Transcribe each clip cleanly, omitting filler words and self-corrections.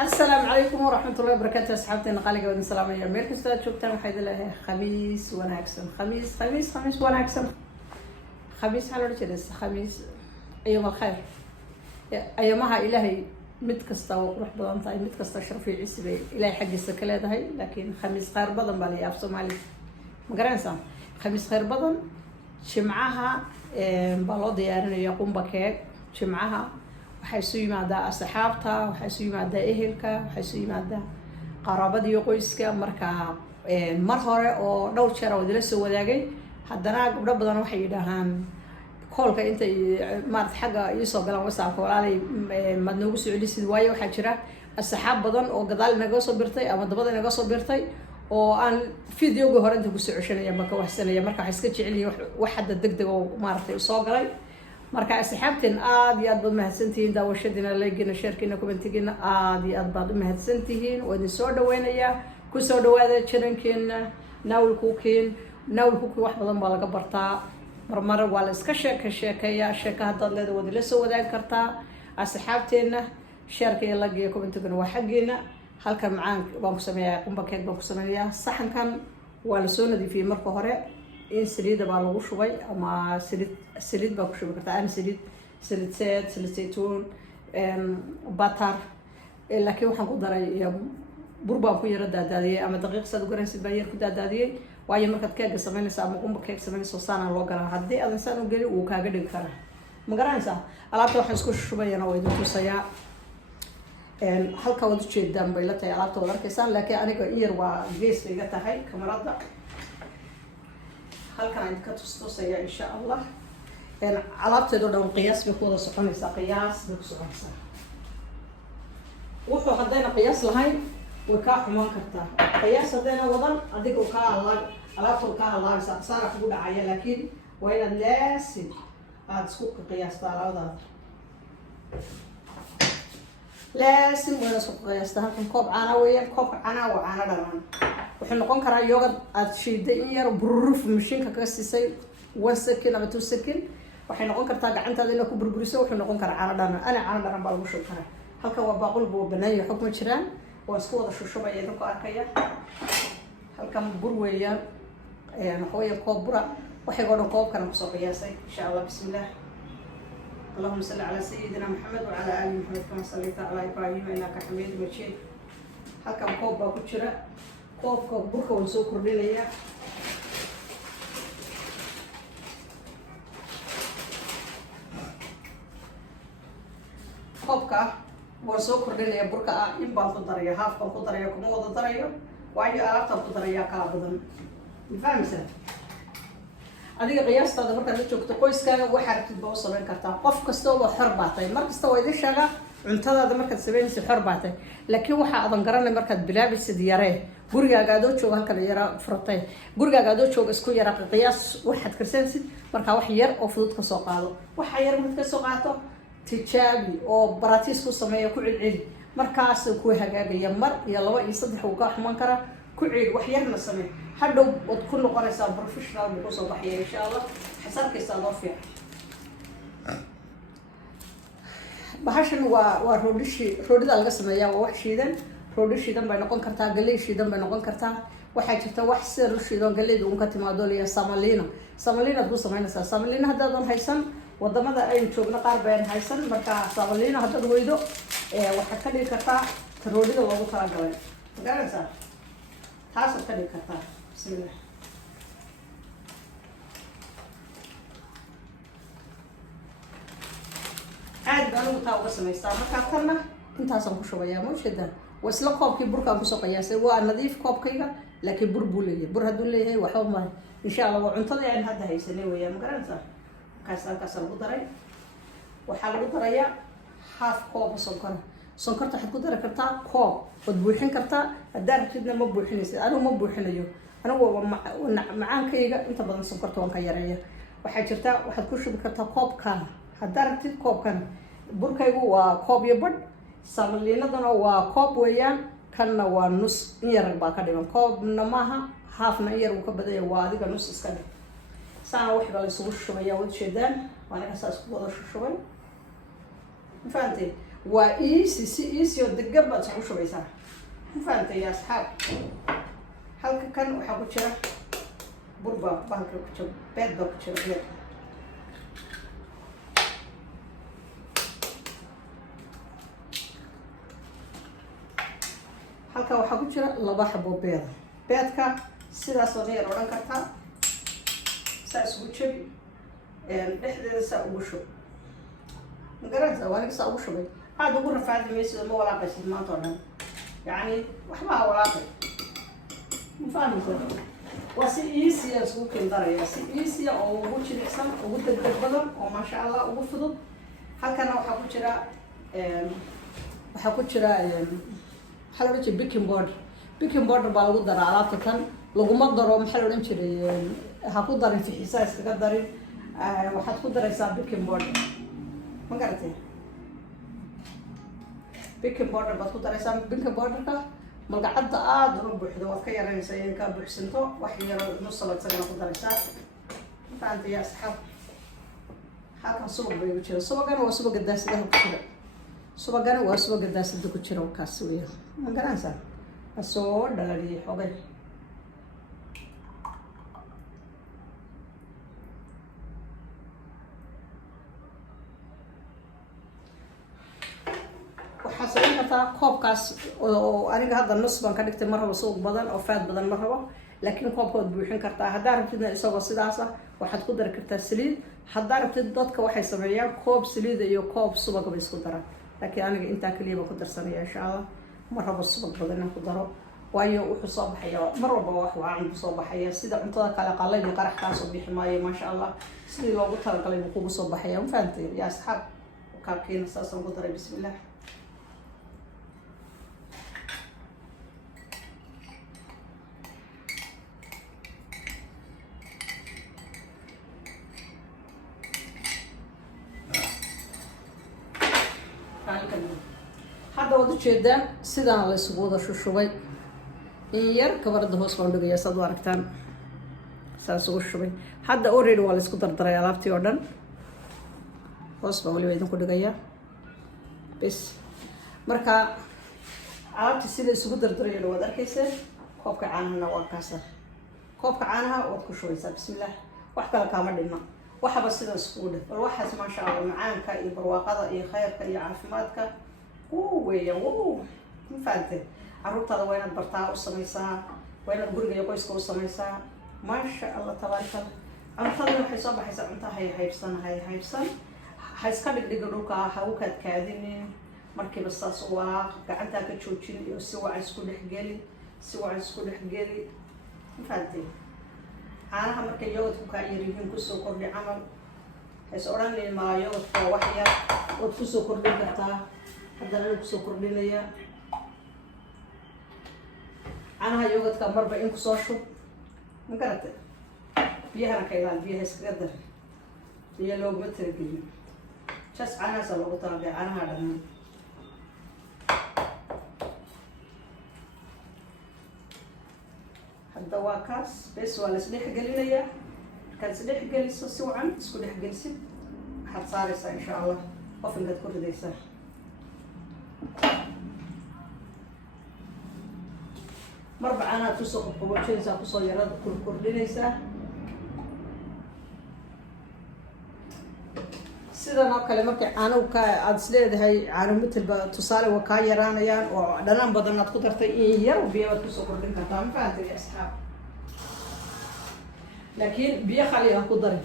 السلام عليكم ورحمة الله وبركاته أصحابتي نقالي قوي السلام عليكم ميركو استاذ شوفتان وحيد الله خميس وناكسن خميس وناكسن خميس حلو جلس خميس أيام الخير أيامها إلهي متكستا وروح بدن طاي متكستا شرفي عسبي إلهي حق السكلات هاي لكن خميس خير بدن بالي أبصم عليه مقرنسان خميس خير بدن شمعها بلاد يعني يقوم بكيك شمعها waxay soo yimaadaa asxaabta waxay soo yimaadaa ehelka waxay soo yimaadaa qaraabada iyo qoyska marka mar hore oo dhowr jeer oo idila soo wadaagay haddana gabdho badan waxay yidhaahaan koolka intay maarta xagga ii soo galaan wasaabka walaalay mad noogu soo celisid waayo waxaa jira asxaab badan oo gadaal inaga soo birtay ama dabada inaga soo birtay oo aan fideoga hore inta ku soo ceshanaya marka waxsanaya marka waxay iska jecel yihiin wax hadda degdeg oo maartay soo galay marka asxaabteen aad iyo aad baad mahadsantihiin daawashadiina leegina sheerkiina commentigiina aad iyo aad baad u mahadsantihiin oo idin soo dhaweynayaa ku soo dhawaada channelkeena nawlkuukiin wax badan baa laga bartaa marmar waa la iska sheekeeyaa sheeka haddaad leedahay waad ila soo wadaagi kartaa asxaabteena sheerka iyo lag iyo commentiguna waa xaggeena halkan macaan baan ku sameeyaa qumba keeg baan ku sameeyaa saxankan waa la soo nadiifiyey marka hore in saliid baa lagu shubay ama saliid baa ku shubi kartaa aan saliid saytuun butter laakiin waxaan ku daray bur baan ku yara daadaadiyay ama daqiiq sad garanaysid baan yar ku daadaadiyay waayo markaad keega samaynaysa ama qumba keeg samaynayso saana loo galaa haddii aadan saan u gelin wuu kaaga dhigi karaa ma garanaysaa alaabta waxaan isku shubayana waa idin tusayaa halka waad ujeedaan bay la tahay alaabta waad arkaysaan laakiin aniga in yar waa gees bay iga tahay kamarada halkan aan ka tustusaya insha allah alaabteedo dhan qiyaas bay ku wada soconaysaa qiyaas bay ku soconaysaa wuxuu haddayna qiyaas lahayn way kaa xumaan kartaa qiyaas haddayna wadan adiga kaa alaabta kaa halaabeysaa saara kugu dhacaya laakiin waa inaad laasin aada isku qiyaastaa labadaada laasin waa inaad isku qiyaastaa halkan koob caana weeyaan koobka caanaa waa caano dhanaan wuxuu noqon karaa yoogad aad shiiday in yar bururuf mashiinka kaga siisay 1 second ama 2 second waxay noqon kartaa gacantaada inaad ku burburiso wuxuu noqon karaa caano dhanan caano dhanan baa lagu shubi karaa halkan waa baaqul buu banaanya xog ma jiraan waa isku wada shushubaya idinku arkaya halkan bur weeyaan waxaweye koob bura waxay oo dhan koobkana kusoo qiyaasay insha allah bismillah اللهم صل على سيدنا محمد وعلى آل محمد كما صليت على إبراهيم إنك حميد مجيد halkan koob baa ku jira koobka burka waan soo kordhinaya koobka waan soo kordhinaya burka in baan ku daraya haaf baan ku daraya kuma wada darayo waayo alaabtaan ku darayaa kala badan ma fahmaysaa adiga qiyaastaada markaad la joogto qoyskaaga waxaa rabtid baa u samayn kartaa qof kastaba xor baa tahay mar kasta waa idin sheegaa cuntadaada markaad samaynaysid xor baa tahay laakiin waxa aadan garanay markaad bilaabaysid yaree gurigaaga adoo jooga halkan yara furatay gurigaaga adoo jooga isku yara qiyaas waxaad karsanaysid markaa wax yar oo fudud ka soo qaado waxa yar mid ka soo qaato tijaabi oo baratiis ku sameeya ku cilcili markaas ku hagaagaya mar iyo laba iyo saddex uu ka xumaan karaa ku cili wax yarna samee hadhow wad ku noqonaysaa professional ku soo baxaya insha allah xisaabkiisa adoo fiican bahashan waa roodhida laga sameeyaa waa wax shiidan roodhi shiidan bay noqon kartaa galley shiidan bay noqon kartaa waxaa jirta wax sida lu shiidan galleyda uun ka timaado liya samalina aad ku samaynaysaa samalina haddaadan haysan wadamada aynu joogno qaar bayan haysan marka samalina haddaad weydo waxaad ka dhigi kartaa roodhida loogu talagalay magaranaysaa taasaad ka dhigi kartaa bismillah aad baan ugu taa uga samaystaa markaa tanna intaasaan ku shubayaa ma ujeedaa waa isla koobkii burkaan kusoo qiyaasay waa nadiif koobkayga laakiin bur buu leeyahay bur hadduu leeyahay waxba maayo insha allah waa cuntadii aan hadda haysanay weeyaan ma garanaysaa markaas halkaasa lagu daray waxaa lagu darayaa haaf kooba sonkorta waxaad ku dari kartaa koob waad buuxin kartaa haddaa rabtidna ma buuxinaysid anigu ma buuxinayo anigu macaankayga inta badan sonkorta waan ka yareeya waxaa jirta waxaad ku shubi kartaa koobkan haddaa rabtid koobkan burkaygu waa koob iyo badh samaliinadana waa koob weeyaan kanna waa nus in yar baa ka dhigan koobna maaha haafna in yar uu ka badanya waa adiga nus iska dhig saana wax baa la isugu shubaya wad jeedaan waa aniga saa isku wada shubay ma fahanteen وإيسي سي إيسي ودقة بقى تسوي شو بيسا فأنت يا أصحاب هل كان وحبوا شرا بربا بانك كتشر بيت بقى كتشر بيت halka waxaa ku jira 2 xabo beed beedka sidaas oo yar oran kartaa saas ugu jabi dhexdeeda saa ugu shub magaranaysaa waa saa ugu shubay aad ugu rafaadi maysid ma walaaqaysid maanta oo dhan yani waxba ha walaaqay ma fahmaysaa waa si easy ah isku kindaraya si easy ah oo ugu jilicsan ugu degdeg badan oo maasha Allah ugu fudud halkana waxaa ku jira maxaa la oran jiray baking powder baa lagu daraa alaabta tan laguma daro maxaa la oran jiray ha ku darin fixisaa iskaga darin waxaad ku daraysaa baking powder ma garatay baking powder baad ku daraysaa baking powderka malgacadda aada uga buuxdo waad ka yaraynaysaa in kaa buuxsanto wax yaro nus salaad isagana ku daraysaa intaanta yaa asxaab halkan subag bay ugu jira subagana waa subaga daasidaha ku jira subagana waa subaga daasida ku jira kaas weeyo ma garanaysaa asoo dhalaaliyay xogay waxaa samayn kartaa koobkaas oo aniga hadda nus baan ka dhigtay ma rabo suuq badan oo faad badan ma rabo laakiin koobkood buuxin kartaa haddaa rabtidna isagoo sidaas ah waxaad ku dari kartaa saliid haddaa rabtid dadka waxay sameeyaan koob saliida iyo koob subaga bay isku daraan laakiin aniga intaa kaliya baan ku darsanaya insha Allah ma rabo subag badan inaan ku daro waayo wuxuu soo baxaya mar walba wax wacan soo baxaya sida cuntada kale qalay iyo qarax ka soo bixi maayo ma sha Allah sidii loogu talagalay buu kugu soo baxaya ma fahanteen yaa asxaab ka keen saasan ku daray bismillah hadda wad ujeedaan sidaan la isugu wada shushubay in yar kabarada hoos baan dhigayaa saad u aragtaan saas ugu shubay hadda already waa la isku dardaray alaabtii oo dhan hoos baan waliba idinku dhigayaa bes marka alaabtii sida isugu dardarayana waad arkayseen koobka caanahana waa kaasa koobka caanaha waad ku shubaysaa bismillah wax kale kaama dhima waxaba sida iskugu dhif bal waxaas maasha Allah macaanka iyo barwaaqada iyo khayrka iyo caafimaadka weeyaan ma fahanteen carruurtaada waa inaad bartaa u samaysaa waa inaad guriga iyo qoyska u samaysaa maasha Allah tabaaraka cuntadii waxay soo baxaysaa cunto haybsan ha iska dhigdhiga dhulka ha u kaadkaadinin markiiba saas u walaaq gacantaa ka joojin iyo si wacan isku dhexgeli ma fahanteen caanaha markay yogadku kaa yaryihiin kusoo kordhi camal hayse odhanaynin maa yogadka wax yar waad kusoo kordhin kartaa haddana ana kusoo kordhinaya caanaha yogadka marba in kusoo shub ma garate biyahana ka ilaali biyaha iskaga dar biyo looguma talagelin jas caanahaasa loogu talagalay caanaha dhanaan hadda waa kaas bes waa la isdhex gelinayaa markaad isdhex geliso si wacan isku dhex gelisid waxaad saaraysaa insha Allah ofinkaad ku ridaysaa marba caanaad kusoo qabqaboojinaysaa kusoo yarada kordhinaysaa sidan oo kale markay caano aad isleedahay caano matalba tusaale waa kaa yaraanayaan oo dhanaan badan aad ku dartay in yar biyo baad kusoo kordhin kartaa ma fahantay asxaab laakiin biyo khali ha ku darin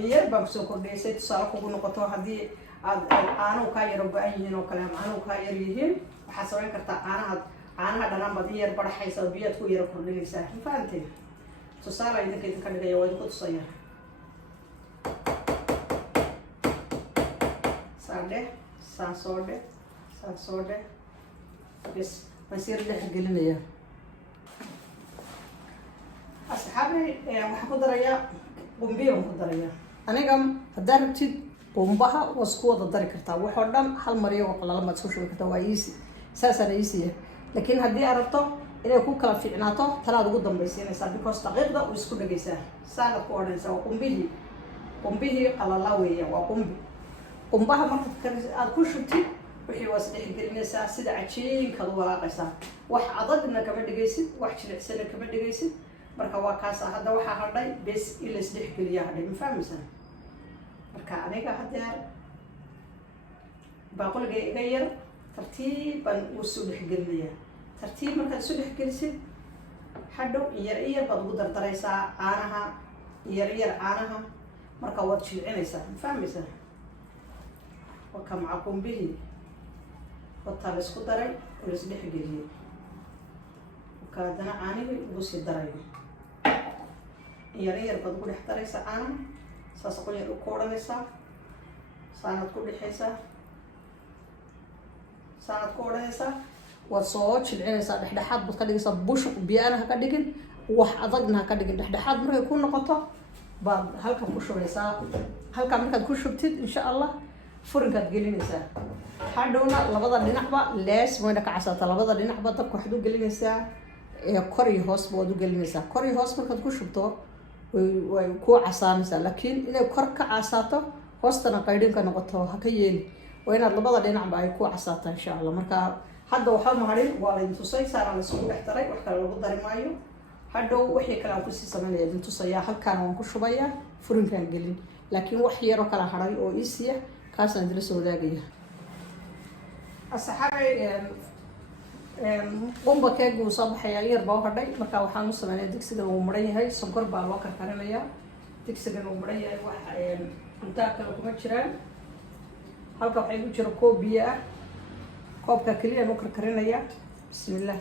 in yar baa kusoo kordhaysay tusaale kugu noqoto haddii aad caano kaa yaro ba-an yihiin oo kale caano kaa yar yihiin waxaad samayn kartaa caanaha dhanaan baad in yar baraxaysa oo biyaad ku yaro kordhinaysaa ma fahantay tusaale idinka dhigaya waa idinku tusaya saasoo dheh bes basiir dhex gelinaya asxaabay waxaan ku darayaa qumbiya baan ku darayaa aniga haddaa rabtid qumbaha waa isku wada dari kartaa waxoo dhan hal mar iyagoo qalala maad isku shubi kartaa waa easy saasaana easy laakiin haddii aad rabto inay ku kala fiicnaato talaad ugu dambaysiinaysaa because daqiiqda way isku dhegaysaa saanaad ku odhanaysaa waa qumbihii qalala weeyaan waa qumbi qumbaha marka aad ku shubtid wixii waa saddex gelinaysaa sida cajiinkaad u walaaqaysaa wax adagna kama dhigaysid wax jilicsana kama dhigaysid marka waa kaas hadda waxaa hadhay bes in la saddex geliya hadhay ma fahmaysaa marka aniga hadeer baaquliga iga yar tartiiban uu soo dhex gelinayaa tartiib markaad soo dhex gelisid hadhow yar baad ugu dardaraysaa caanaha yar caanaha marka waad jilcinaysaa ma fahmaysaa waka maca qumbihii wataa la isku daray oo la isdhex geliyey waka haddana caanihii ugu sii darayo yar baad ugu dhex daraysaa caanaha saas qoyar ku odhanaysaa saanaad ku dhexaysaa saanaad ku odhanaysaa waad soo jilcinaysaa dhexdhexaad baad ka dhigaysaa bush biyaana ha ka dhigin wax adagna ha ka dhigin dhexdhexaad markay ku noqoto baad halkan ku shubaysaa halkan markaad ku shubtid insha allah furinkaad gelinaysaa hadhowna labada dhinacba lees wayna ka casaata labada dhinacba dabka waxaad u gelinaysaa kor iyo hoosba waad u gelinaysaa kor iyo hoos markaad ku shubto way ku casaanaysaa laakiin inay kor ka casaato hoostana qaydhin ka noqoto ha ka yeeli waa inaad labada dhinacba ay ku casaataa insha allah marka hadda waxaa mahadhin waa la intusay saana la isugu dhex daray wax kale lagu dari maayo hadhow wixii kale aan kusii sameynaya intusayaa halkaan waan ku shubayaa furinkaan gelin laakiin wax yaroo kala hadhay oo isiya kaasaan idila soo wadaagaya asxaabay qumba keega wuu soo baxayaa yar baa u hadhay marka waxaan u sameynaya digsigan wuu maran yahay sonkor baa loo karkarinayaa digsigan wuu maran yahay wax cuntaa kale kuma jiraan halka waxaa igu jira koob biyo ah koobka keliyaan u karkarinayaa bismillah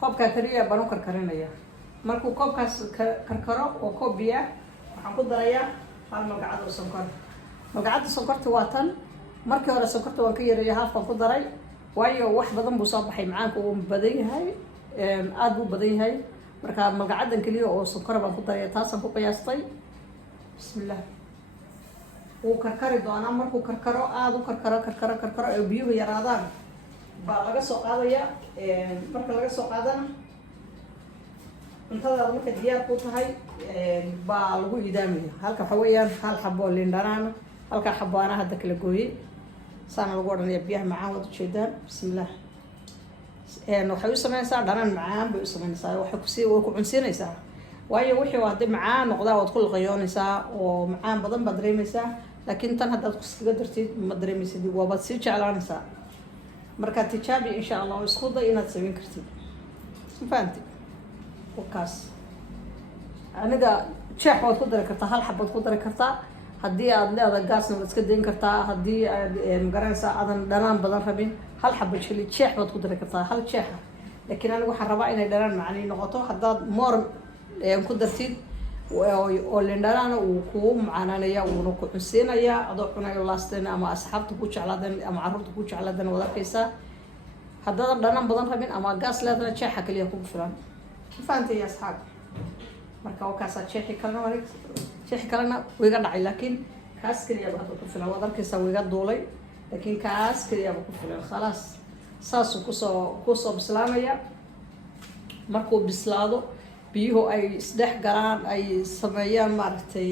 koobka keliya baan u karkarinayaa markuu koobkaas karkaro oo koob biyo ah waxaan ku darayaa hal magacad oo sonkor magacadda sonkorta waa tan markii hore sonkorta waan ka yareeya haaf baan ku daray waayo wax badan buu soo baxay macaanka uu badan yahay aada buu badan yahay marka magacaddan keliya oo sonkora baan ku daraya taasaan ku qiyaastay bismillah wuu karkari doonaa markuu karkaro aada u karkaro ee biyuhu yaraadaan baa laga soo qaadaya marka laga soo qaadana cuntadaada markay diyaar ku tahay baa lagu idaamaya halka waxa weeyaan hal xabo lindhanaan halka xabaana hadda kala gooyey saana lagu odhanaya biyaha macaan waad ujeedaan bismillah waxay u sameynaysaa dhanaan macaan bay u sameynaysaa way ku cunsiinaysaa waayo wixii hadday macaan noqdaa waad ku liqayoonaysaa oo macaan badan baad dareemaysaa laakiin tan haddaad kuskaga dartid ma dareemaysid waabaad sii jeclaanaysaa marka tijaabi insha allah oo isku day inaad sameyn kartid ma fahanti wakaas aniga jeex waad ku dari kartaa hal xabaad ku dari kartaa haddii aad leedahay gaasna waad iska dayn kartaa haddii aad magaranaysaa aadan dhanaan badan rabin hal xaba jili jeex baad ku dari kartaa hal jeexa laakiin aniga waxaan rabaa inay dhanaan macani noqoto haddaad moor ku dartid oo lindhanaana uu kuu macaananaya uuna ku cunsiinayaa adoo cunayo laasteen ama asxaabta ku jeclaadan ama carruurta ku jeclaadan waad arkaysaa haddaadan dhanaan badan rabin ama gaas leedana jeexa kaliya kugu filan ma fahantay ya asxaab marka wakaasaa jeexi kalena wiga dhacay laakiin kaas keliyaba hadda ku filan waad arkaysaa wiga duulay laakiin kaas keliyaba ku filan khalaas saasuu kusoo bislaanaya markuu bislaado biyuhu ay isdhex galaan ay sameeyaan maaragtay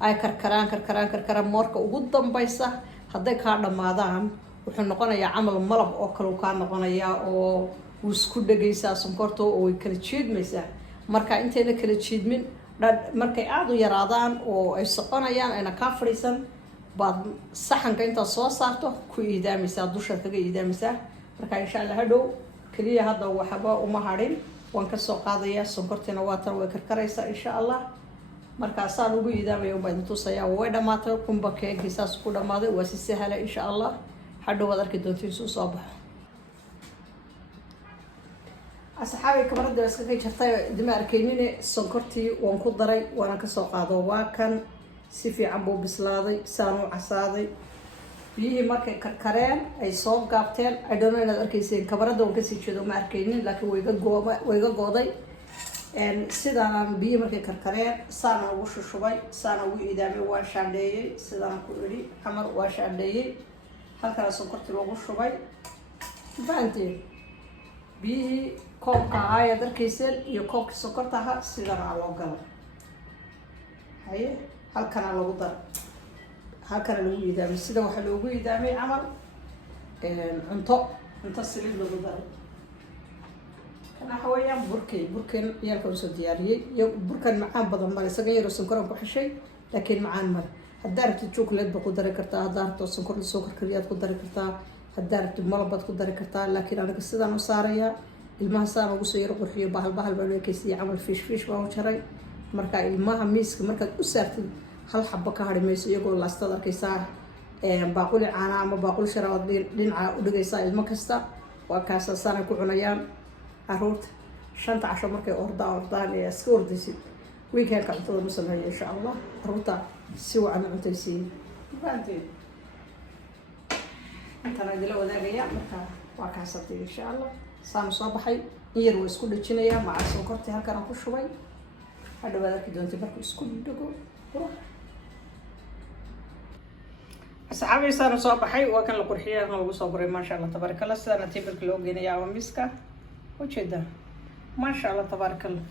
ay karkaraan moorka ugu dambaysa hadday kaa dhammaadaan wuxuu noqonayaa camal malab oo kale kaa noqonayaa oo wuu isku dhegaysaa sonkorta oo way kala jiidmaysaa marka intayna kala jiidmin markay aada u yaraadaan oo ay soconayaan ayna kaa fadhiisan baad saxanka intaad soo saarto ku iidaamaysaa dushaad kaga iidaamaysaa marka insha allah hadhow keliya hadda waxba uma hadhin waan kasoo qaadayaa sonkortiina waatan way karkaraysaa insha allah markaasaan ugu iidaamaya unbaa idin tusayaa way dhamaatay qumba keegii saas ku dhamaaday waa si sahala insha allah hadhow waad arki doontiin suu soo baxo asxaabay kamarada iskaga jartay dima arkaynine sonkortii waan ku daray waana kasoo qaado waa kan si fiican buu bislaaday saan u casaaday biyihii markay karkareen ay soo gaabteen idhono inaad arkayseen kamarada waan kasii jeedo ma arkaynin laakiin wayga gooday sidaanan biyihii markay karkareen saana ugu shushubay saana ugu iidaamay waan shaandheeyey sidaan ku idhi camar waa shaandheeyey halkana sonkortii lagu shubay fahanteen biyihii koobka ahaa ayaad arkayseen iyo koobkii sonkorta ahaa sidana loo gala haye halkana lagu dar halkana lagu idaamay sida waxa loogu idaamay camal cunto saliid lagu daray kana xawayaan burkan yaalka soo diyaariyay burkan macaan badan ma isaga yar sonkor ku xishay laakiin macaan ma hadda rabto chocolate ba ku dari kartaa hadda rabto sonkor soo karkariyaad ku dari kartaa hadda rabto malabad ku dari kartaa laakiin aniga sidaan u saaraya ilmaha saan ugu soo yar qurxiyo bahal baan leeyahay camal fish baan u jaray marka ilmaha miiska markaad u saartid hal xabba ka harimayso iyagoo laastada arkaysaa baaquli caana ama baaquli sharaab dhinaca u dhigaysaa ilmo kasta waa kaas saana ku cunayaan caruurta 5 casho markay ordaan ee iska ordaysid weekendka cuntada ma sameeyo insha Allah caruurta si wacan cuntaysiin baanteed intana idila wadaagaya marka waa kaas insha Allah saan soo baxay yar way isku dhajinaya maca sonkortii halkan aan ku shubay hadda wadaadki doonta markuu isku dhago asxaabi saan soo baxay waa kan la qurxiyay lagu soo guray ma sha Allah tabarakallah sidana tibilka loo geenayaa waa miska وجدا ما شاء الله تبارك الله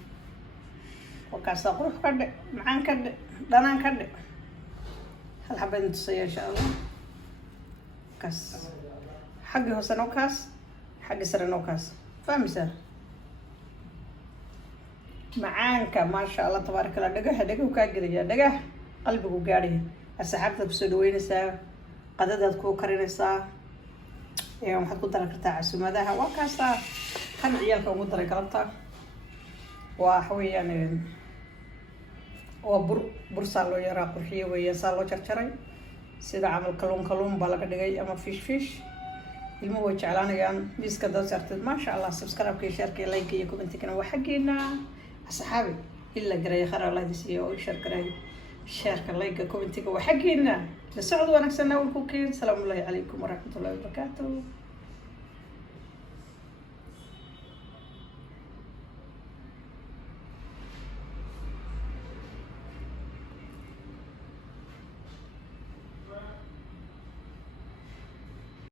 وكاس قروح كده معان كده دنان كده هل حابين تصير إن شاء الله كاس حق حسن وكاس حق سرنا وكاس فاهم سر معانك ما شاء الله تبارك الله دقة وكاجرية دقة قلبك وقاري السحابة بسودوين سا قددت كوكرين سا يوم حتكون ترى كرتاع سمادها وكاسا كان عيالك ومدري قلبتها وحويا يعني وبرصالو يرى قرحية ويا صالو شرشري سيدا عمل كلون بالك دقي أما فيش المهم جعلنا يعني بيس كذا صرت ما شاء الله سبسكرايب كي شير كي لايك كي كومنت كنا وحقنا أصحابي إلا قري خير الله يدسيه ويشير قري شير كي لايك كومنت كي وحقنا لسعود ونكسنا والكوكين سلام الله عليكم ورحمة الله وبركاته.